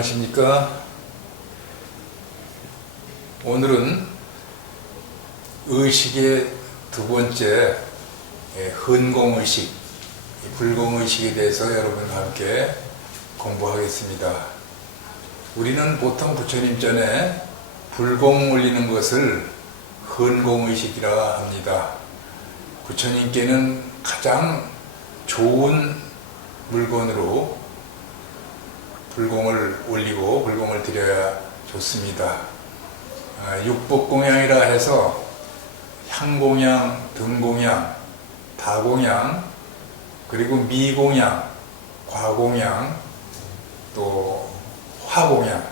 안녕하십니까. 오늘은 의식의 두 번째 예, 흔공의식, 이 불공의식에 대해서 여러분과 함께 공부하겠습니다. 우리는 보통 부처님 전에 불공 올리는 것을 흔공의식이라 합니다. 부처님께는 가장 좋은 물건으로 불공을 올리고 불공을 드려야 좋습니다. 아, 육복공양이라 해서 향공양, 등공양, 다공양, 그리고 미공양, 과공양, 또 화공양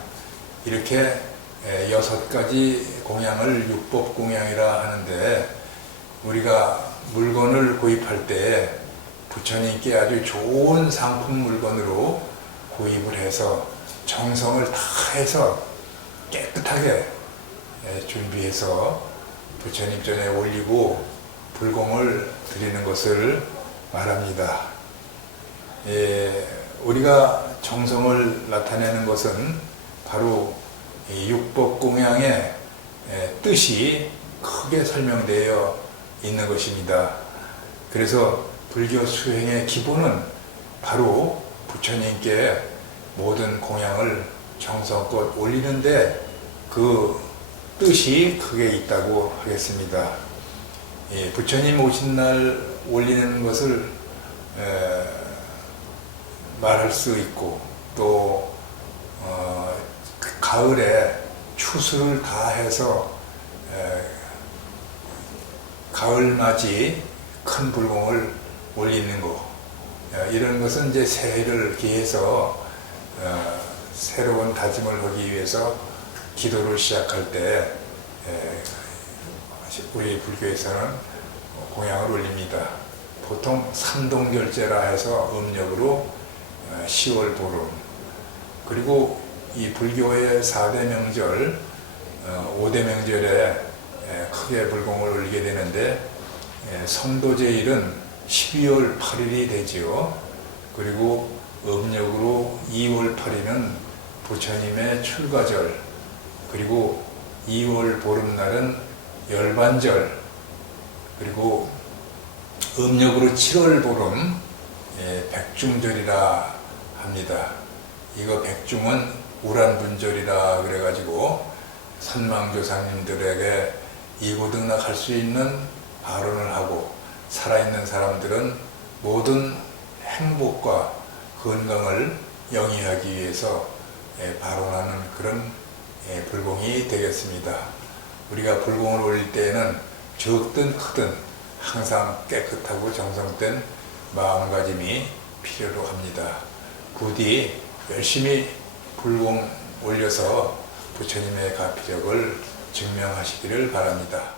이렇게 에, 여섯 가지 공양을 육법공양이라 하는데 우리가 물건을 구입할 때 부처님께 아주 좋은 상품 물건으로 구입을 해서 정성을 다해서 깨끗하게 예, 준비해서 부처님 전에 올리고 불공을 드리는 것을 말합니다. 예, 우리가 정성을 나타내는 것은 바로 이 육법공양의 예, 뜻이 크게 설명되어 있는 것입니다. 그래서 불교 수행의 기본은 바로 부처님께 모든 공양을 정성껏 올리는데 그 뜻이 크게 있다고 하겠습니다. 예, 부처님 오신 날 올리는 것을 에, 말할 수 있고 또 어, 그 가을에 추수를 다 해서 에, 가을맞이 큰 불공을 올리는 거 어, 이런 것은 이제 새해를 기해서 어, 새로운 다짐을 하기 위해서 기도를 시작할 때 에, 우리 불교에서는 공양을 올립니다. 보통 삼동결제라 해서 음력으로 어, 10월 보름 그리고 이 불교의 4대 명절, 어, 5대 명절에 에, 크게 불공을 올리게 되는데 에, 성도제일은 12월 8일이 되지요. 그리고 음력으로 2월 8일은 부처님의 출가절, 그리고 2월 보름날은 열반절, 그리고 음력으로 7월 보름 예, 백중절이라 합니다. 이거 백중은 우란분절이라 그래가지고 선망조상님들에게 이고등락할 수 있는 발언을 하고 살아있는 사람들은 모든 행복과 건강을 영위하기 위해서 예, 발언하는 그런 예, 불공이 되겠습니다. 우리가 불공을 올릴 때에는 적든 크든 항상 깨끗하고 정성된 마음가짐이 필요로 합니다. 부디 열심히 불공 올려서 부처님의 가피력을 증명하시기를 바랍니다.